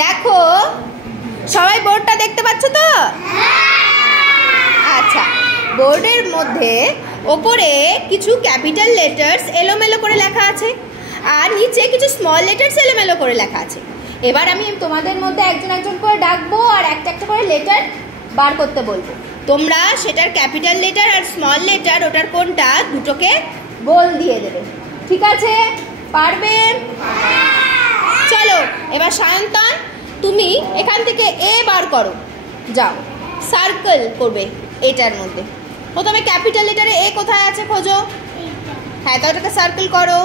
দেখো সবাই বোর্ডটা দেখতে পাচ্ছ তো? আচ্ছা, বোর্ডের মধ্যে ওপরে কিছু ক্যাপিটাল লেটার্স এলোমেলো করে লেখা আছে আর নিচে কিছু স্মল লেটার্স এলোমেলো করে লেখা আছে। এবার আমি তোমাদের মধ্যে একজন একজন করে ডাকবো আর একটা একটা করে লেটার বার করতে বলবো। তোমরা সেটার ক্যাপিটাল লেটার আর স্মল লেটার ওটার কোনটা দুটোকে বল দিয়ে দেবে। ঠিক আছে? পারবে? চলো এবার সায়ন্তন, তুমি এখান থেকে এ বার করো। যাও, সার্কেল করবে এটার মধ্যে। প্রথমে ক্যাপিটাল লেটারে এ কোথায় আছে খোঁজো। হ্যাঁ, তো ওটাকে সার্কেল করো।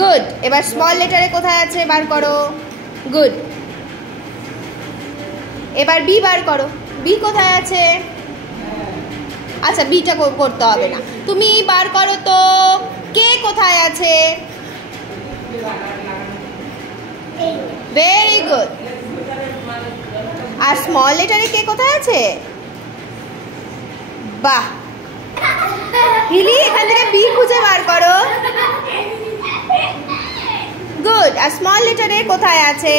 গুড। এবার স্মল লেটারে কোথায় আছে বার করো। গুড। এবার বি বার করো। বি কোথায় আছে? আচ্ছা, বিটা করতে হবে না, তুমি বার করো তো কে কোথায় আছে। Very good. আর স্মল লেটারে কে কোথায় আছে? বাহ। হিলি, এখান থেকে বি খুঁজে বার করো। গুড। আর স্মল লেটারে কোথায় আছে?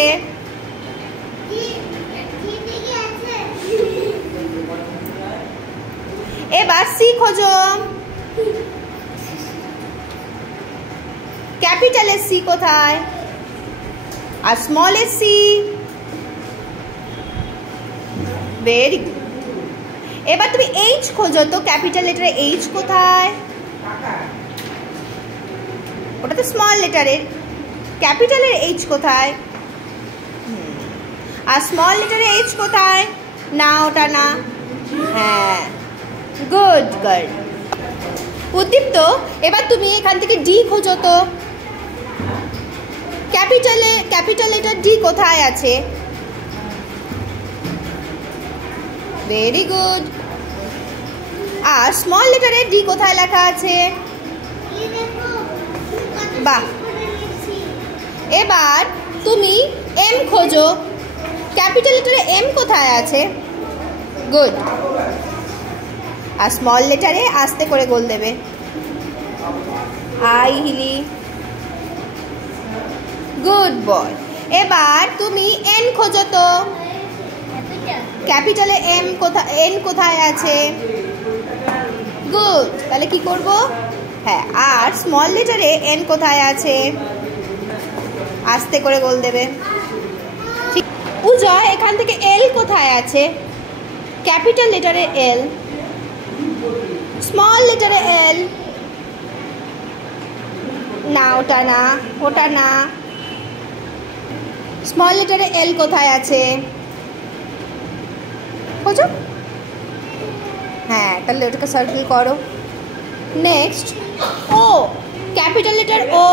এবার সি খোঁজো। ক্যাপিটালের সি কোথায়? আর স্মলের সি? Very good. এবার তুমি এইচ খোঁজো তো, ক্যাপিটাল লেটারে এইচ কোথায়? ওটা তো স্মল লেটারের। ক্যাপিটালের এইচ কোথায়? আর স্মল লেটারে এইচ কোথায়? না, ওটা না। হ্যাঁ, গুড গার্ল। উদ্দীপ্ত, এবার তুমি এখান থেকে ডি খোঁজো তো। ক্যাপিটাল লেটার ডি কোথায় আছে? Very good. আর স্মল লেটারে ডি কোথায় লেখা আছে? বাহ। এবার তুমি এম খোঁজো। ক্যাপিটাল লেটারে এম কোথায় আছে? গুড। আর স্মল লেটারে আস্তে করে গোল দেবে। আই হিলি। Good boy. এবার তুমি এন খোঁজো তো। ক্যাপিটালে এম কোথায়, এন কোথায় আছে? গুড। তাহলে কি করব? হ্যাঁ, আর স্মল লেটারে এন কোথায় আছে? আস্তে করে গোল দেবে। ঠিক। উজয়, এখান থেকে এল কোথায় আছে? ক্যাপিটাল লেটারে এল। স্মল লেটারে এল। না, ওটা না, ওটা না। স্মল লেটারে এল কোথায় আছে? খোঁজো। হ্যাঁ, তাহলে ওটাকে সার্কেল করো। নেক্সট ও, ক্যাপিটাল লেটার ও।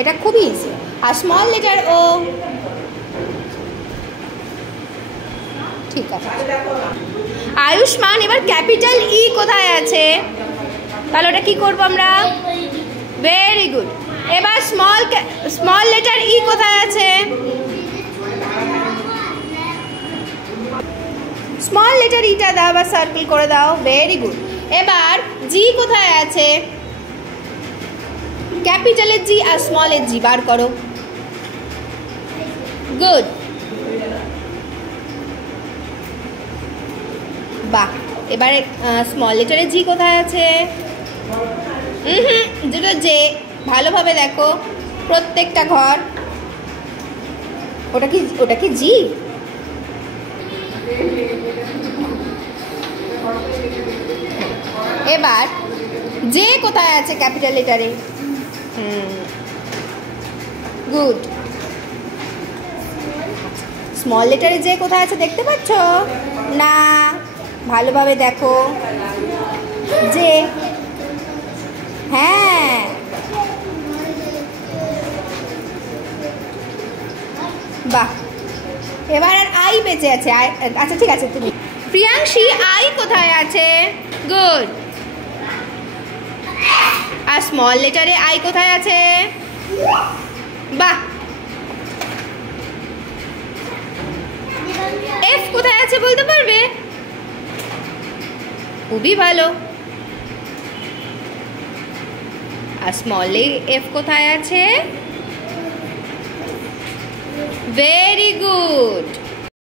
এটা খুবই ইজি। আর স্মল লেটার ও। ঠিক আছে। আয়ুষ্মান, এবার ক্যাপিটাল ই কোথায় আছে? তাহলে ওটা কি করবো আমরা? Very good. এবার স্মল লেটার ই কোথায় আছে? স্মল লেটার ইটা দাও বা সার্কেল করে দাও। Very good. এবার জি কোথায় আছে? ক্যাপিটালের জি আর স্মলের জি বার করো। গুড। বাহ। এবারে স্মল লেটারে জি কোথায় আছে? যেটা যে, ভালোভাবে দেখো প্রত্যেকটা ঘর। ওটা কি জি? এবার যে কোথায় আছে ক্যাপিটাল লেটারে? গুড। স্মল লেটারে যে কোথায় আছে দেখতে পাচ্ছ? না, ভালোভাবে দেখো। যে, হ্যাঁ। বাহ। এবার আর আই বেঁচে আছে। আচ্ছা, ঠিক আছে। তুমি প্রিয়াংশী, আই কোথায় আছে? গুড। আর স্মল লেটারে আই কোথায় আছে? বাহ। এফ কোথায় আছে বলতে পারবে? খুবই ভালো। আর স্মল এফ কোথায় আছে? Very good.